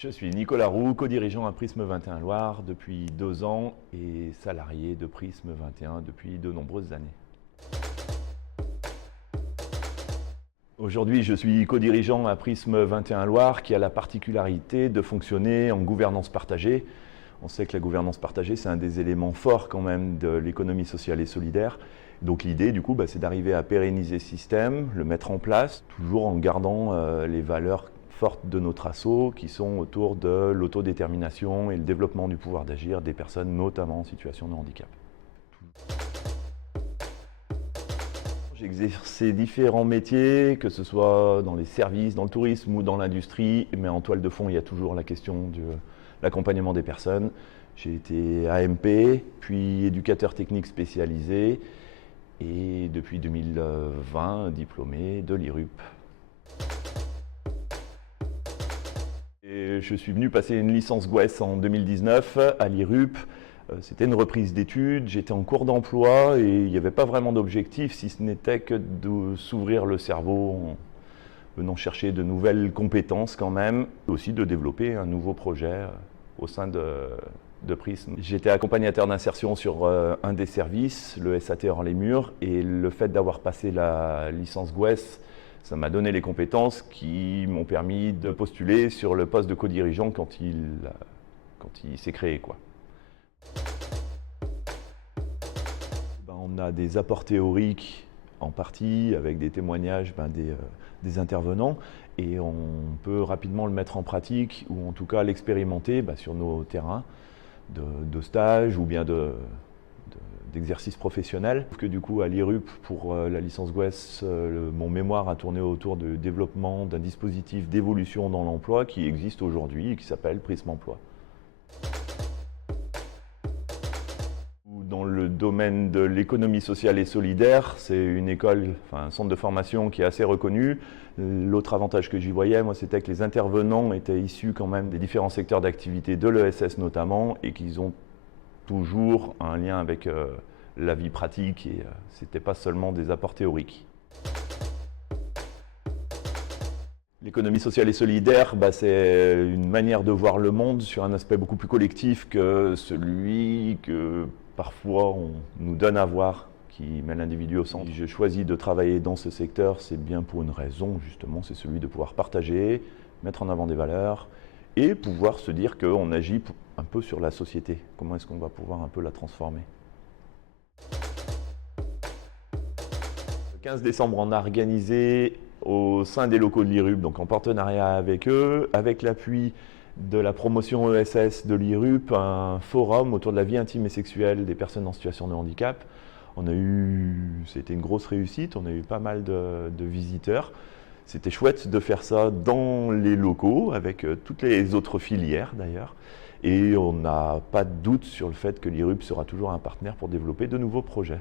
Je suis Nicolas Roux, co-dirigeant à Prisme 21 Loire depuis 2 ans et salarié de Prisme 21 depuis de nombreuses années. Aujourd'hui, je suis co-dirigeant à Prisme 21 Loire qui a la particularité de fonctionner en gouvernance partagée. On sait que la gouvernance partagée, c'est un des éléments forts quand même de l'économie sociale et solidaire. Donc l'idée, du coup, c'est d'arriver à pérenniser ce système, le mettre en place, toujours en gardant les valeurs fortes de notre asso qui sont autour de l'autodétermination et le développement du pouvoir d'agir des personnes, notamment en situation de handicap. J'ai exercé différents métiers, que ce soit dans les services, dans le tourisme ou dans l'industrie, mais en toile de fond, il y a toujours la question de l'accompagnement des personnes. J'ai été AMP, puis éducateur technique spécialisé et depuis 2020, diplômé de l'IRUP. Et je suis venu passer une licence GWES en 2019 à l'IRUP. C'était une reprise d'études, j'étais en cours d'emploi et il n'y avait pas vraiment d'objectif si ce n'était que de s'ouvrir le cerveau en venant chercher de nouvelles compétences quand même, et aussi de développer un nouveau projet au sein de Prisme. J'étais accompagnateur d'insertion sur un des services, le SAT hors les murs, et le fait d'avoir passé la licence GWES, ça m'a donné les compétences qui m'ont permis de postuler sur le poste de co-dirigeant quand il s'est créé, quoi. On a des apports théoriques en partie avec des témoignages des intervenants et on peut rapidement le mettre en pratique ou en tout cas l'expérimenter sur nos terrains de stage ou bien d'exercice professionnel. Que du coup à l'IRUP pour la licence GWES, mon mémoire a tourné autour du développement d'un dispositif d'évolution dans l'emploi qui existe aujourd'hui et qui s'appelle Prisme Emploi. Dans le domaine de l'économie sociale et solidaire, c'est une école, un centre de formation qui est assez reconnu. L'autre avantage que j'y voyais, moi, c'était que les intervenants étaient issus quand même des différents secteurs d'activité de l'ESS notamment et qu'ils ont toujours un lien avec la vie pratique et c'était pas seulement des apports théoriques. L'économie sociale et solidaire, c'est une manière de voir le monde sur un aspect beaucoup plus collectif que celui que parfois on nous donne à voir, qui met l'individu au centre. Si je choisis de travailler dans ce secteur, c'est bien pour une raison, justement, c'est celui de pouvoir partager, mettre en avant des valeurs et pouvoir se dire qu'on agit un peu sur la société. Comment est-ce qu'on va pouvoir un peu la transformer ? Le 15 décembre, on a organisé au sein des locaux de l'IRUP, donc en partenariat avec eux, avec l'appui de la promotion ESS de l'IRUP, un forum autour de la vie intime et sexuelle des personnes en situation de handicap. C'était une grosse réussite, on a eu pas mal de visiteurs. C'était chouette de faire ça dans les locaux, avec toutes les autres filières d'ailleurs. Et on n'a pas de doute sur le fait que l'IRUP sera toujours un partenaire pour développer de nouveaux projets.